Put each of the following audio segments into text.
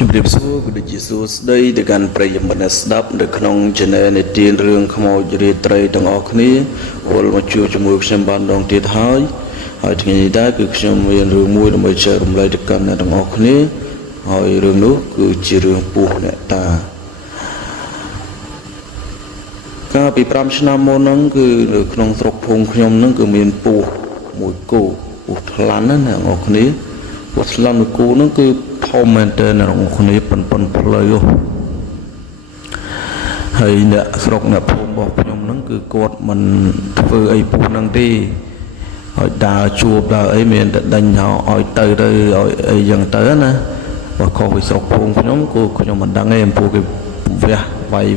ជំរាបសួរគឺដូចជាសួស្ដីទៅកាន់ប្រិយមិត្តអ្នកស្ដាប់នៅក្នុង Channel នៃទានរឿងខ្មោចរាត្រីទាំងអស់គ្នាវិលមកជួបជាមួយខ្ញុំបានដងទៀតហើយថ្ងៃនេះដែរគឺខ្ញុំមានរឿងមួយដើម្បីចែករំលែកទៅកាន់អ្នកទាំងអស់គ្នាហើយរឿងនោះគឺជារឿងពស់អ្នកតាកាលពី5ឆ្នាំមុនហ្នឹងគឺនៅក្នុងស្រុកភូមិខ្ញុំហ្នឹងគឺមានពស់មួយគូពស់ថ្លាន់ណាអ្នកទាំងអស់គ្នាពស់ថ្លាន់មួយគូហ្នឹងគឺធំមែនតើអ្នកទាំងអស់គ្នាប៉ុនផ្លូវហើយអ្នកស្រុកអ្នកភូមិរបស់ខ្ញុំហ្នឹងគឺគាត់មិនធ្វើអីពស់ហ្នឹងទេហើយដើរជួបដើរអីមានតែដេញឲ្យទៅឲ្យអីយ៉ាងទៅណាបើខុសពីស្រុកភូមិខ្ញុំគឺខ្ញុំមិនដឹងទេអំពីគេវាយ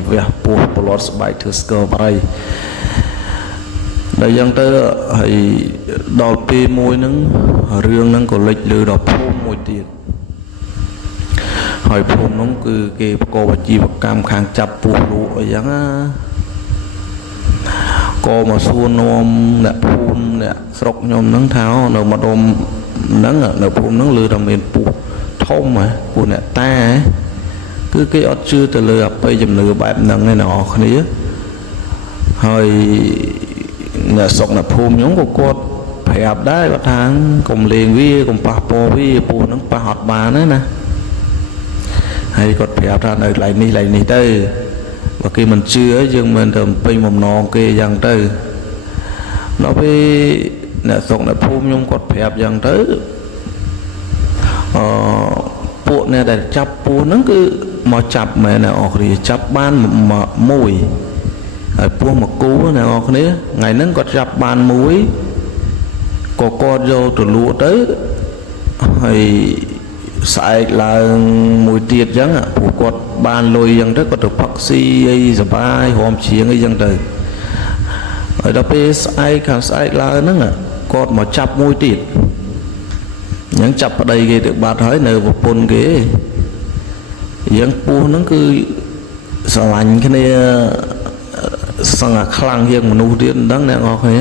ពស់ប្រឡត់ស្បែកធ្វើស្គរបរិយដល់យ៉ាងទៅហើយដល់ពេលមួយហ្នឹងរឿងហ្នឹងក៏លេចលឺដល់ភូមិមួយទៀតហើយភូមិហ្នឹងគឺគេប្រកបអាជីវកម្មខាងចាប់ពស់លក់អីចឹងណាក៏មកសួរនាំអ្នកភូមិអ្នកស្រុកខ្ញុំហ្នឹងថានៅម្ដុំហ្នឹងនៅភូមិហ្នឹងឮថាមានពស់ធំហ៎ពស់អ្នកតាគឺគេអត់ជឿទៅលើអបិយជំនឿបែបហ្នឹងទេអ្នកនរគ្នាហើយអ្នកស្រុកអ្នកភូមិខ្ញុំក៏គាត់ប្រាប់ដែរគាត់ថាកុំលេងវាកុំប៉ះពាល់វាពស់ហ្នឹងប៉ះអត់បានទេណាហើយគាត់ប្រាប់ថានៅកន្លែងនេះទៅបើគេមិនជឿយើងមិនទៅពេញបំណងគេយ៉ាងទៅដល់ពេលអ្នកស្រុកអ្នកភូមិខ្ញុំគាត់ប្រាប់យ៉ាងទៅពួកអ្នកដែលចាប់ពស់ហ្នឹងគឺមកចាប់មែនអ្នកអរគ្នាចាប់បានមួយហើយពស់មកគូអ្នកអរគ្នាថ្ងៃហ្នឹងគាត់ចាប់បានមួយក៏គាត់យកទៅលក់ទៅហើយស្អែកឡើងមួយទៀតអញ្ចឹងព្រោះគាត់បានលុយអញ្ចឹងទៅគាត់ទៅផឹកស៊ីអីសបាយរំជ្រៀងអីអញ្ចឹងទៅហើយដល់ពេលស្អែកឡើងហ្នឹងគាត់មកចាប់មួយទៀតអញ្ចឹងចាប់ប្តីគេទៅបាត់ហើយនៅប្រពន្ធគេអញ្ចឹងពស់ហ្នឹងគឺស្រឡាញ់គ្នាសង្ឃខ្លាំងជាងមនុស្សទៀតមិនដឹងអ្នកនរគ្នា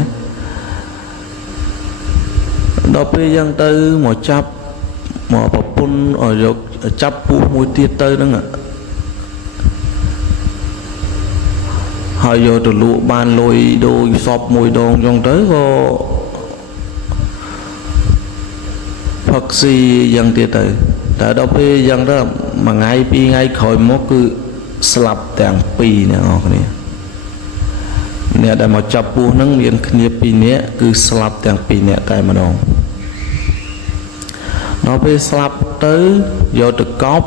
ដល់ពេលអញ្ចឹងទៅមកចាប់មកប្រពន្ធឲ្យយកចាប់ពស់មួយទៀតទៅហ្នឹងហើយយកទៅលក់បានលុយដូចសពមួយដងចុងទៅក៏ផឹកស៊ីយ៉ាងទៀតទៅតែដល់ពេលយ៉ាងទៅមួយថ្ងៃពីរថ្ងៃក្រោយមកគឺស្លាប់ទាំងពីរអ្នកនរគ្នាអ្នកដែលមកចាប់ពស់ហ្នឹងមានគ្នា2នាក់គឺស្លាប់ទាំង2នាក់តែម្ដងដល់ពេលស្លាប់ទៅយកទៅកប់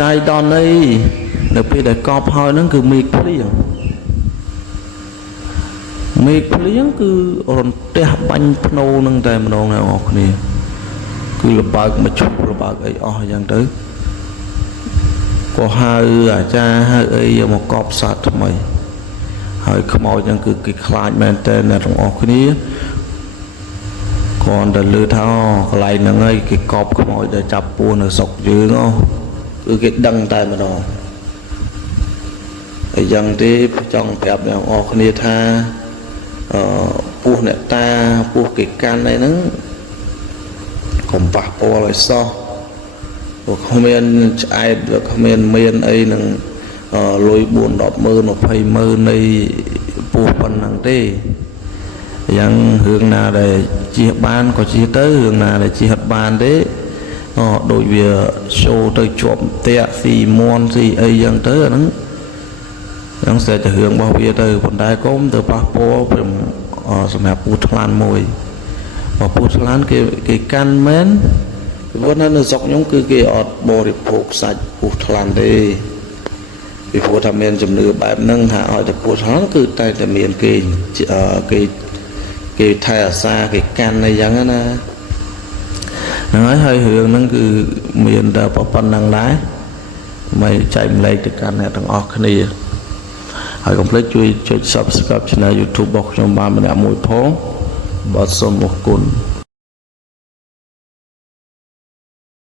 ចាយដល់នៅពេលដែលកប់ហើយហ្នឹងគឺមេឃភ្លៀងគឺរន្ទះបាញ់ភ្នោហ្នឹងតែម្ដងអ្នកនរគ្នាគឺលបើកមកជុំលបើកអីអស់អញ្ចឹងទៅក៏ហៅអាចារ្យហៅអីយកមកកប់សត្វថ្មីហើយខ្មោចហ្នឹងគឺគេខ្លាចមែនតើអ្នកទាំងអស់គ្នាគាត់ទៅលើថាកន្លែងហ្នឹងហើយគេកប់ខ្មោចដែលចាប់ពស់នៅស្រុកយើងគឺគេដឹងតែម្ដងអញ្ចឹងទេចង់ប្រាប់អ្នកអស់គ្នាថាពស់អ្នកតាពស់គេកាន់អីហ្នឹងកុំប៉ះពាល់ឲ្យសោះព្រោះគ្មានឆ្អែតគ្មានអីនឹងលុយ4 10ម៉ឺន20ម៉ឺននៃពស់ប៉ុណ្ណឹងទេយ៉ាងរឿងណាដែលជិះបានក៏ជិះទៅរឿងណាដែលជិះអត់បានទេដូចវាចូលទៅជាប់ផ្ទះស៊ីមន់ស៊ីអីយ៉ាងទៅអាហ្នឹងស្ទើរតែរឿងរបស់វាទៅប៉ុន្តែកុំទៅប៉ះពាល់សម្រាប់ពស់ថ្លាន់មួយបើពស់ថ្លាន់គេកាន់មែនព្រោះនៅស្រុកខ្ញុំគឺគេអត់បរិភោគសាច់ពស់ថ្លាន់ទេពីព្រោះថាមានជំនឿបែបហ្នឹងថាឲ្យតែពស់ថ្លាន់គឺតែមានគេថែអាសាគេកាន់អីចឹងណាហ្នឹងហើយរឿងហ្នឹងគឺមានតែប៉ុណ្្នឹងដែរមិនចែកម្លែកទៅកាន់អ្នកទាំងអស់គ្នាហើយកុំភ្លេចជួយចុច Subscribe Channel YouTube របស់ខ្ញុំបានម្នាក់មួយផងបាទសូមអរគុណ